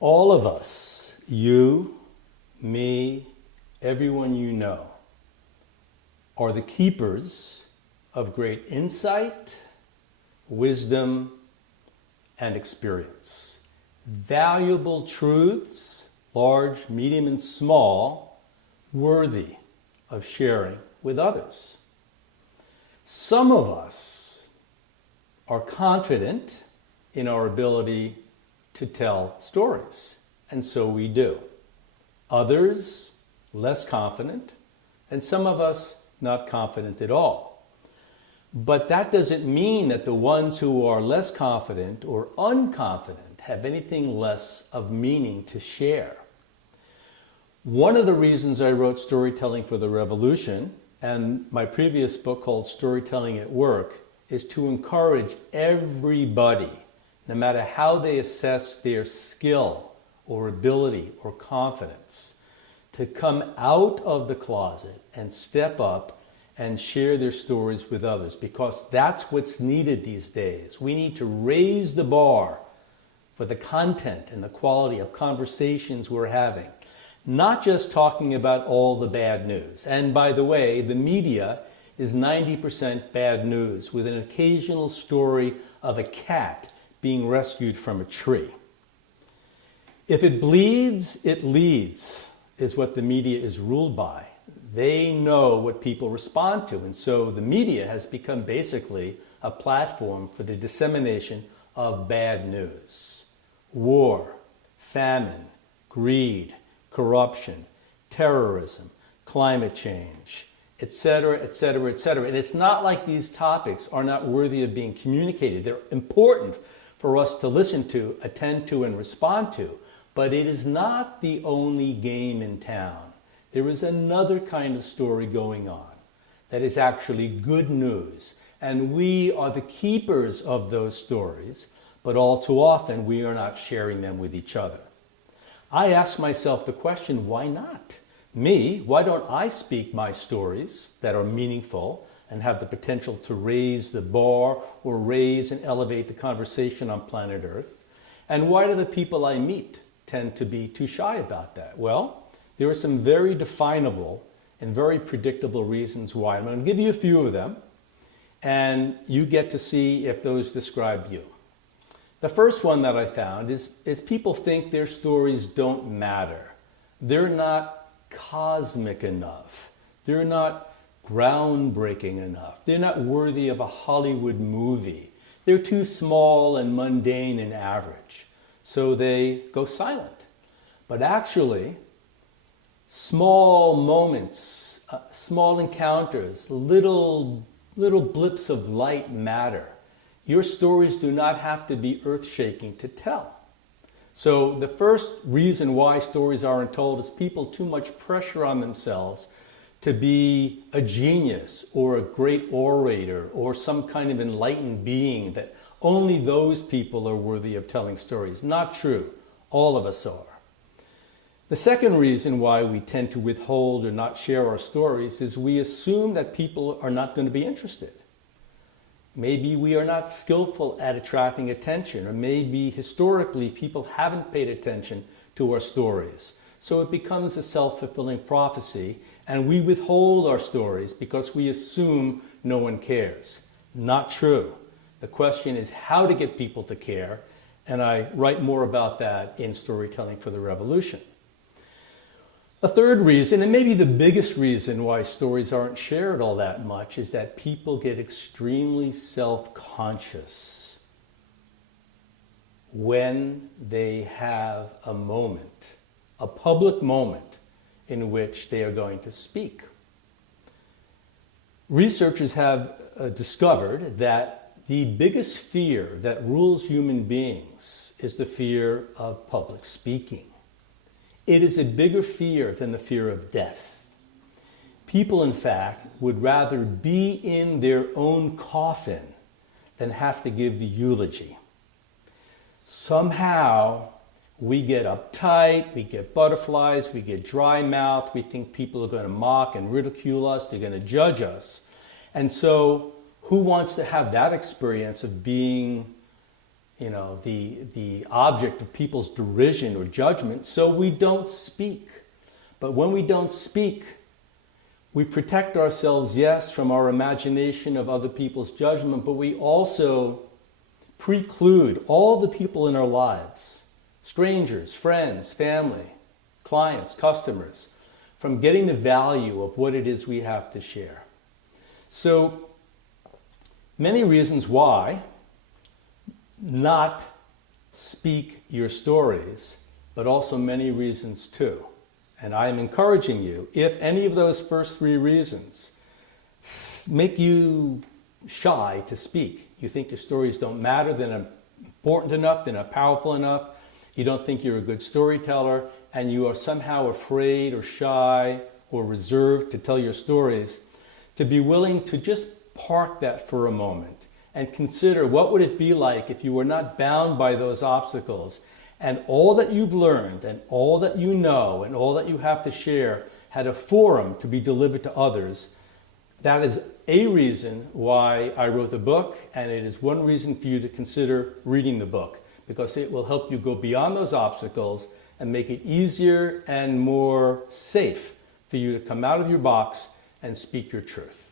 All of us, you, me, everyone you know, are the keepers of great insight, wisdom, and experience. Valuable truths, large, medium, and small, worthy of sharing with others. Some of us are confident in our ability to tell stories, and so we do. Others, less confident, and some of us not confident at all. But that doesn't mean that the ones who are less confident or unconfident have anything less of meaning to share. One of the reasons I wrote Storytelling for the Revolution and my previous book called Storytelling at Work is to encourage everybody, no matter how they assess their skill or ability or confidence, to come out of the closet and step up and share their stories with others, because that's what's needed these days. We need to raise the bar for the content and the quality of conversations we're having, not just talking about all the bad news. And by the way, the media is 90% bad news, with an occasional story of a cat being rescued from a tree. If it bleeds, it leads, is what the media is ruled by. They know what people respond to, and so the media has become basically a platform for the dissemination of bad news. War, famine, greed, corruption, terrorism, climate change, etc., etc., etc. And it's not like these topics are not worthy of being communicated. They're important for us to listen to, attend to, and respond to. But it is not the only game in town. There is another kind of story going on that is actually good news. And we are the keepers of those stories, but all too often we are not sharing them with each other. I ask myself the question, why not? Me, why don't I speak my stories that are meaningful and have the potential to raise the bar or raise and elevate the conversation on planet Earth? And why do the people I meet tend to be too shy about that? Well, there are some very definable and very predictable reasons why. I'm going to give you a few of them, and you get to see if those describe you. The first one that I found is people think their stories don't matter. They're not cosmic enough. They're not groundbreaking enough. They're not worthy of a Hollywood movie. They're too small and mundane and average. So they go silent. But actually, small moments, small encounters, little blips of light matter. Your stories do not have to be earth-shaking to tell. So the first reason why stories aren't told is people too much pressure on themselves to be a genius or a great orator or some kind of enlightened being, that only those people are worthy of telling stories. Not true. All of us are. The second reason why we tend to withhold or not share our stories is we assume that people are not going to be interested. Maybe we are not skillful at attracting attention, or maybe historically people haven't paid attention to our stories. So it becomes a self-fulfilling prophecy, and we withhold our stories because we assume no one cares. Not true. The question is how to get people to care, and I write more about that in Storytelling for the Revolution. A third reason, and maybe the biggest reason why stories aren't shared all that much, is that people get extremely self-conscious when they have a moment, a public moment in which they are going to speak. Researchers have discovered that the biggest fear that rules human beings is the fear of public speaking. It is a bigger fear than the fear of death. People, in fact, would rather be in their own coffin than have to give the eulogy. Somehow, we get uptight, we get butterflies, we get dry mouth, we think people are going to mock and ridicule us, they're going to judge us. And so, who wants to have that experience of being the object of people's derision or judgment, so we don't speak. But when we don't speak, we protect ourselves, yes, from our imagination of other people's judgment, but we also preclude all the people in our lives, strangers, friends, family, clients, customers, from getting the value of what it is we have to share. So, many reasons why not speak your stories, but also many reasons too. And I am encouraging you, if any of those first three reasons make you shy to speak, you think your stories don't matter, they're not important enough, they're not powerful enough, you don't think you're a good storyteller, and you are somehow afraid or shy or reserved to tell your stories, to be willing to just park that for a moment and consider what would it be like if you were not bound by those obstacles and all that you've learned and all that you know and all that you have to share had a forum to be delivered to others. That is a reason why I wrote the book, and it is one reason for you to consider reading the book, because it will help you go beyond those obstacles and make it easier and more safe for you to come out of your box and speak your truth.